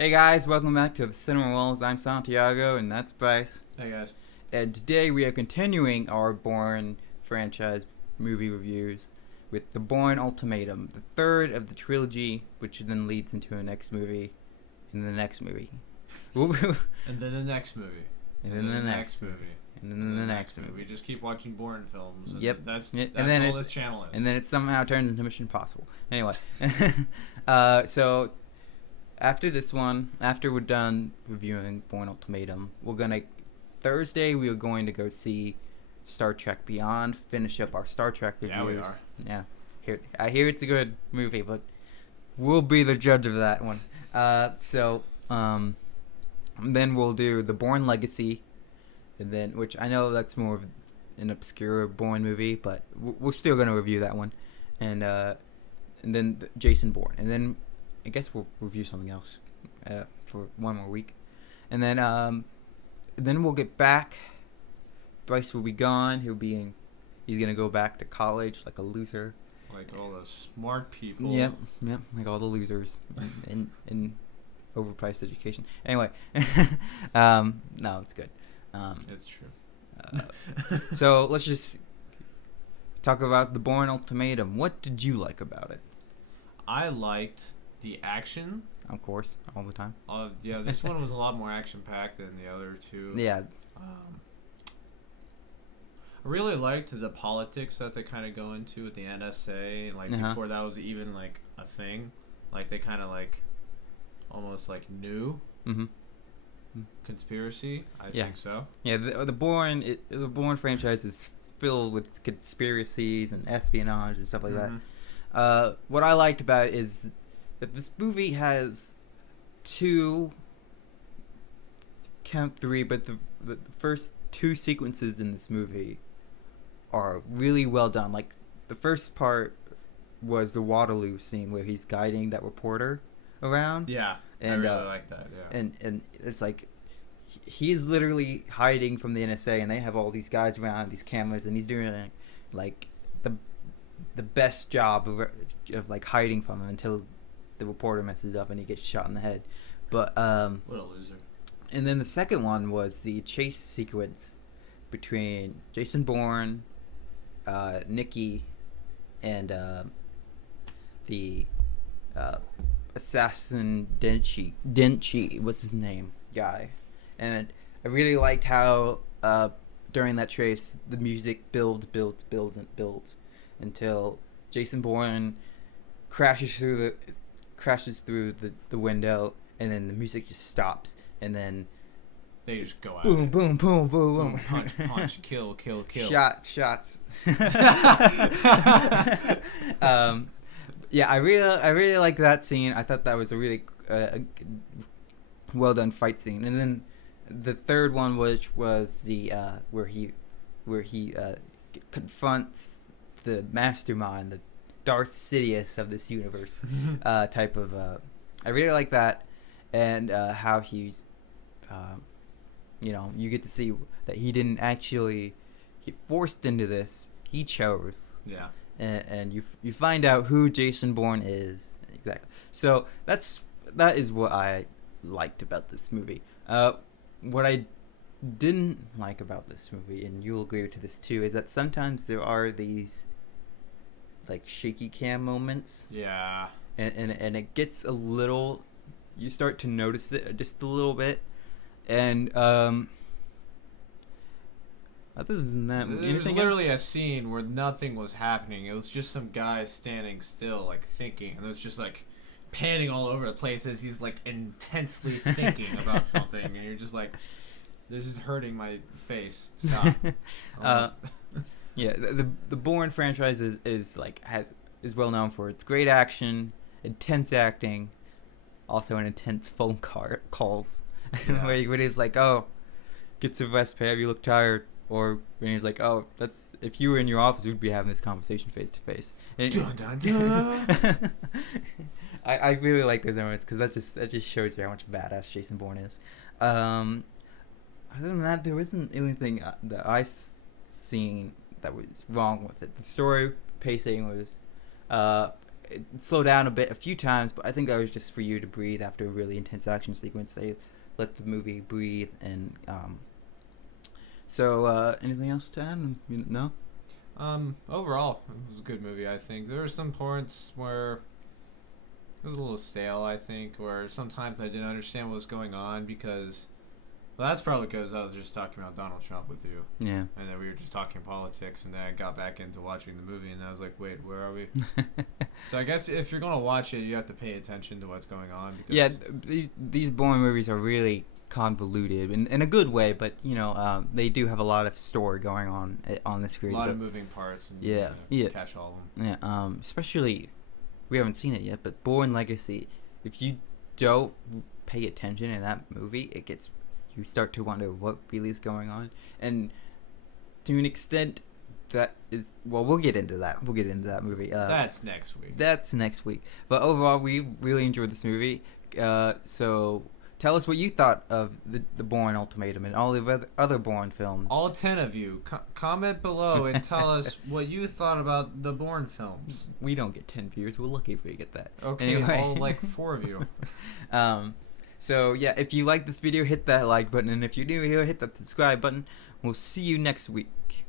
Hey guys, welcome back to the Cinema Walls. I'm Santiago, and that's Bryce. Hey guys. And today we are continuing our Bourne franchise movie reviews with the Bourne Ultimatum, the third of the trilogy, which then leads into a next movie, and the next movie. And then the next movie. And then the next movie. And then the next movie. We just keep watching Bourne films. And Yep. That's and then all this channel is. And then it somehow turns into Mission Impossible. Anyway, so after this one, after we're done reviewing Bourne Ultimatum, Thursday we are going to go see Star Trek Beyond, finish up our Star Trek reviews. Yeah, we are. Yeah. I hear it's a good movie, but we'll be the judge of that one. Then we'll do the Bourne Legacy, and then, which I know that's more of an obscure Bourne movie, but we're still going to review that one. And then Jason Bourne. And then I guess we'll review something else for one more week. And then we'll get back. Bryce will be gone. He's going to go back to college like a loser. Like all the smart people. Yep, like all the losers in overpriced education. Anyway, no, it's good. It's true. So let's just talk about the Bourne Ultimatum. What did you like about it? I liked the action. Of course, all the time. This one was a lot more action-packed than the other two. Yeah. I really liked the politics that they kind of go into with the NSA. Like, before that was even, like, a thing. Like, they kind of, like, almost, like, knew. Mm-hmm. Conspiracy? I think so. Yeah, the Bourne franchise is filled with conspiracies and espionage and stuff like that. What I liked about it is that this movie has three, but the first two sequences in this movie are really well done. Like, the first part was the Waterloo scene where he's guiding that reporter around. Yeah, and I really like that. Yeah, and it's like he's literally hiding from the NSA, and they have all these guys around, these cameras, and he's doing like the best job of like hiding from them until the reporter messes up and he gets shot in the head. But what a loser. And then the second one was the chase sequence between Jason Bourne, Nikki, and the assassin Denchi, what's his name, guy. And I really liked how during that chase the music builds until Jason Bourne crashes through the window, and then the music just stops, and then they just go out. Boom, boom, boom, boom, boom. Punch, kill. Shots. Yeah, I really like that scene. I thought that was a really well done fight scene. And then the third one, which was the where he confronts the mastermind, the Darth Sidious of this universe, type of. I really like that, and how he's, you get to see that he didn't actually get forced into this. He chose. Yeah. And you find out who Jason Bourne is exactly. So that is what I liked about this movie. What I didn't like about this movie, and you'll agree to this too, is that sometimes there are these like shaky cam moments. Yeah. And it gets a little. You start to notice it just a little bit, and other than that, there was literally a scene where nothing was happening. It was just some guy standing still, like thinking, and it was just like panning all over the place as he's like intensely thinking about something, and you're just like, "This is hurting my face. Stop." Yeah, the Bourne franchise is well known for its great action, intense acting, also an intense phone calls, Yeah. where he's like, "Oh, get some rest, Pav. You look tired." Or when he's like, "Oh, that's if you were in your office, we'd be having this conversation face to face." Dun, dun, dun. I really like those moments because that just shows you how much badass Jason Bourne is. Other than that, there wasn't anything that I seen that was wrong with it. The story pacing was it slowed down a few times, but I think that was just for you to breathe after a really intense action sequence. They let the movie breathe, and anything else to add? No. Overall, it was a good movie. I think there were some points where it was a little stale. I think where sometimes I didn't understand what was going on because. Well, that's probably because I was just talking about Donald Trump with you. Yeah. And then we were just talking politics, and then I got back into watching the movie, and I was like, wait, where are we? So I guess if you're going to watch it, you have to pay attention to what's going on. Because yeah, these Bourne movies are really convoluted in a good way, but, they do have a lot of story going on the screen. A lot of moving parts. And catch all of them. Yeah, especially, we haven't seen it yet, but Bourne Legacy, if you don't pay attention in that movie, you start to wonder what really is going on, and to an extent that is, well, we'll get into that movie. That's next week. But overall, we really enjoyed this movie. So tell us what you thought of the Bourne Ultimatum and all the other Bourne films. All 10 of you, comment below and tell us what you thought about the Bourne films. We don't get 10 viewers. We're lucky if we get that. Okay, anyway. all 4 of you. So yeah, if you like this video, hit that like button, and if you're new here, hit the subscribe button. We'll see you next week.